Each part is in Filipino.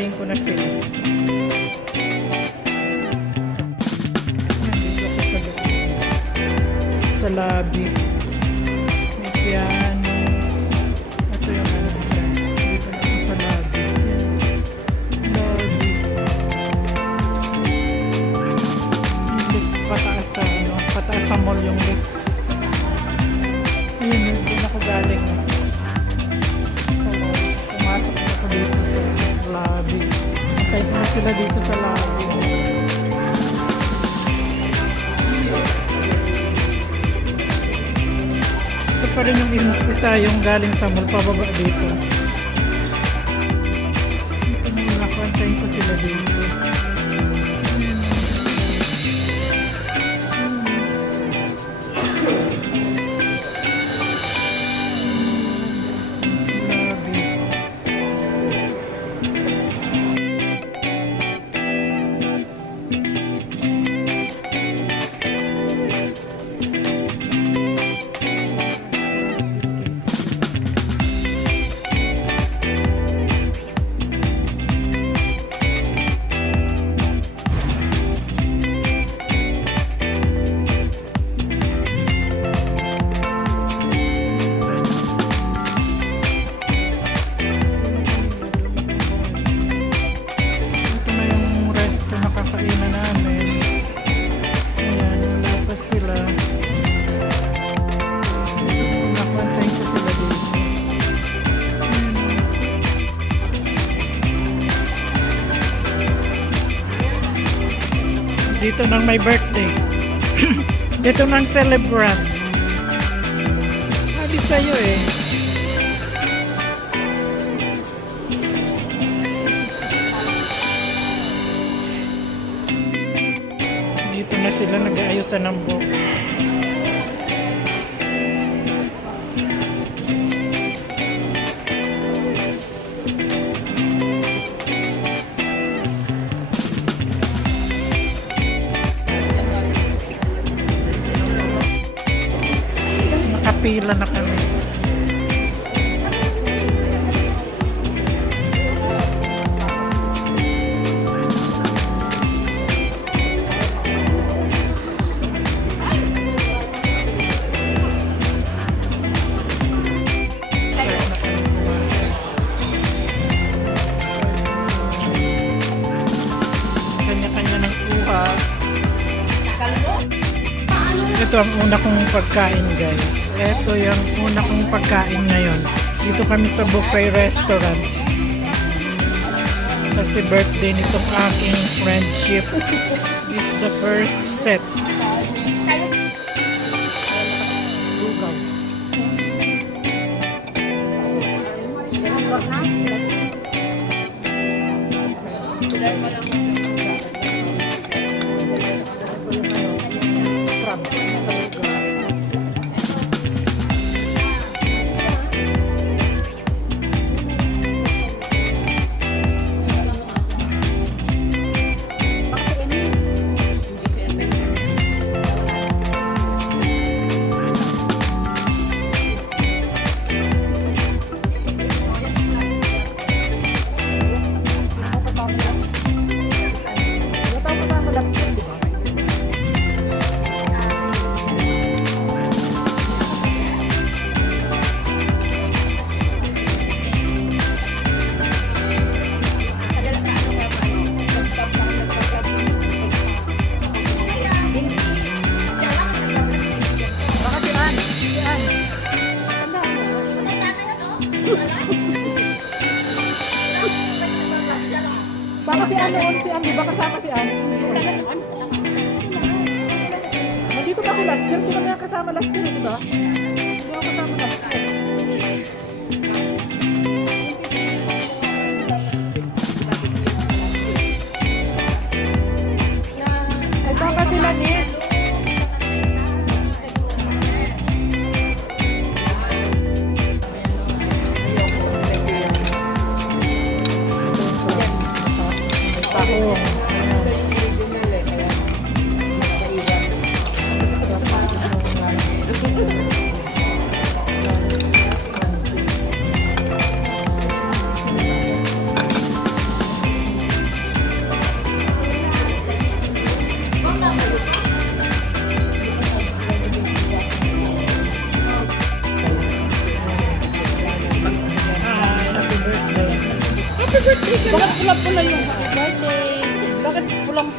Antayin ko na sila. Nandito ako sa loob. Sa lobby. May piano. Ito yung ano guys. Dito na ako sa lobby. Lobby. Yung lift pataas sa ano. Pataas sa mall yung lift. Ayun, doon ako galing. Sa mall. Pumasok na ako dito sa lobby. Antayin ko na sila dito sa lobby. Ito pa rin yung isa yung galing sa mall pababa dito. Ito muna ako. Antayin ko sila dito. Dito nang may birthday. Dito nang celebrant. Sabi sa'yo eh. Dito na sila nag-aayusan ng buhok. Pila na kami. Kanya-kanya ng kuha. Ito ang una kong pagkain guys. Ito yung una kong pagkain ngayon. Dito kami sa buffet restaurant. Kasi birthday nitong aking friendship. This is the first set. Baka si Ann noon, si Ann, di ba kasama si Ann? Nandito ba ako last year? Di ba kaya kasama last year, di ba? Di ba kasama last year? Ay baka sila ni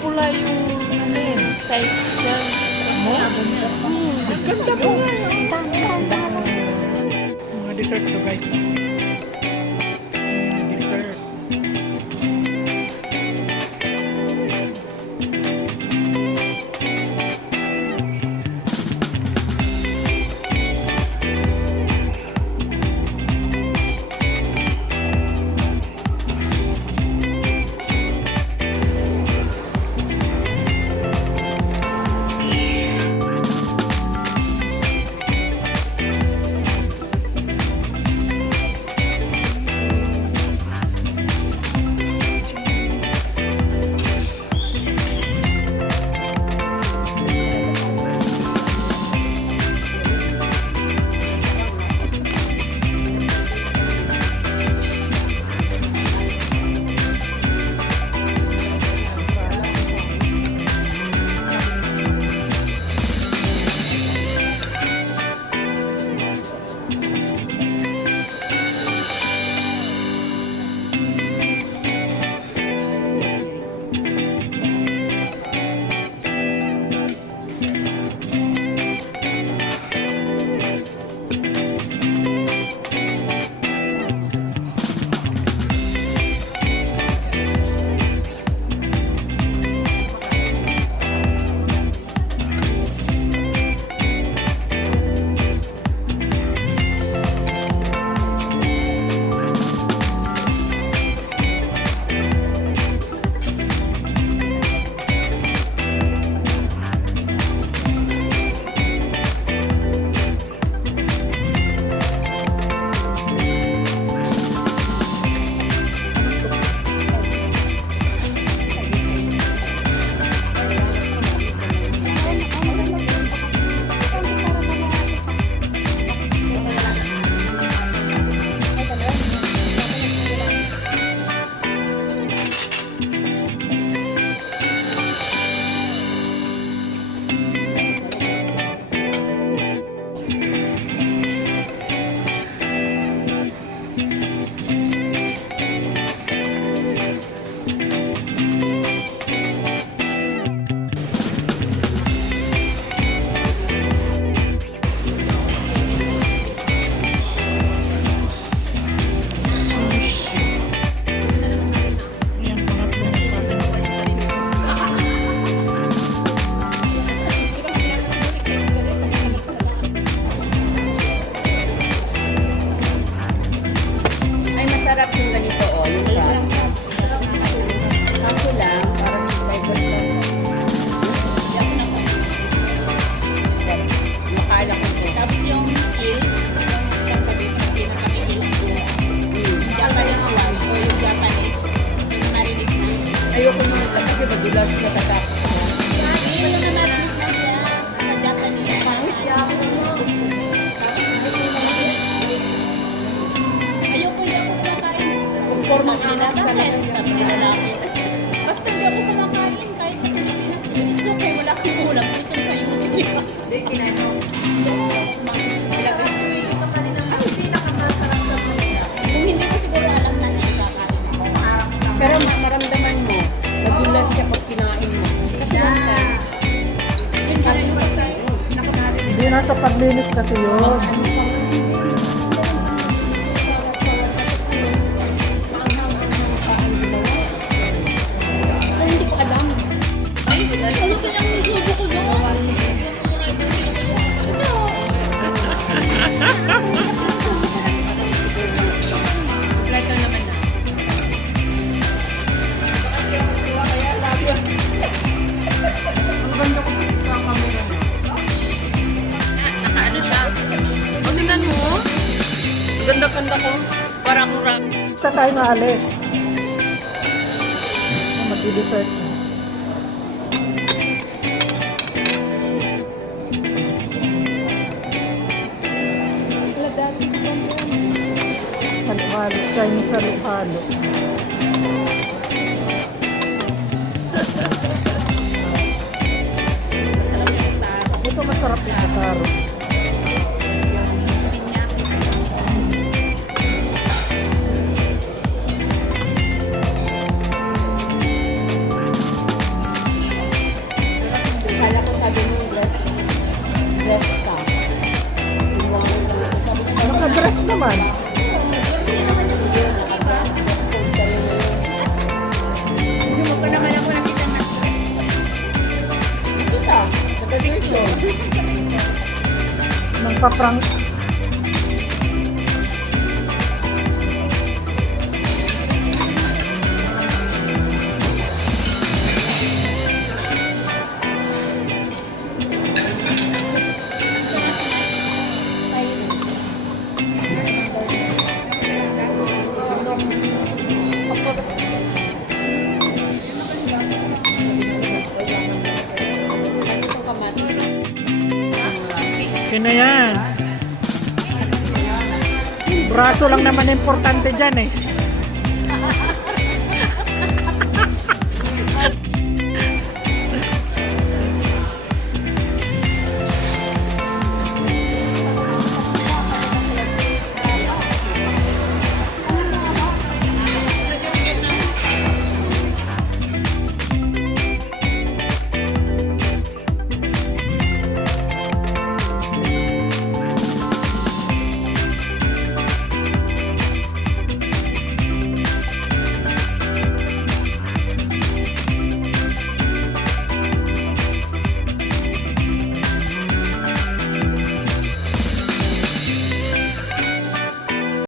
pula yung ano yun, size dyan. Mo? Ang ganda po nga yun. Mga dessert to guys. Mga dessert. Ay, masarap yung ganito, oh, yung prawns. Kaso lang, parang spider lang. Makala ko ito. Tapos yung eel, yung sabi ng pinaka-eel, yung Japanese one, o yung Japanese, yung marinig na. Ayoko naman kasi madulas natatakot ko. Hindi ko na marinig na siya sa Japanese. Ayoko yung ako kumakain. Kung formang angas Bakit? talaga. Sabi ni lalaki. Basta hindi ako kumakain kahit sa Pilipinas. It's okay, wala kang ulam. Dito sa'yo. Hindi, kinain mo. Ilagay tumigil ka pa rin ang pinakamasarap sa kanila. Kung hindi ko siguro alam na kakain ako. Pero maramdaman mo, nadulas siya pag kinain mo. Kasi sabi mo kasi, nakamarinig. Hindi, nasa paglinis kasi yun. So, hindi ko alam. Ay, ano kaya ang subo ko doon? Ito. Kompleto naman na. Ang ganda ko sa camera mo. Nakaano siya? O, tingnan mo. Ganda-ganda ko. Para akong rap. Sa tayo maalis. Mag-dessert. Halo-halo. Chinese halo-halo. Ito masarap yung taro. naman. Hindi mo pa naman ako nakita na. Ito, nag-version. Nagpa-prank. Okay na yan. Braso lang naman importante dyan eh.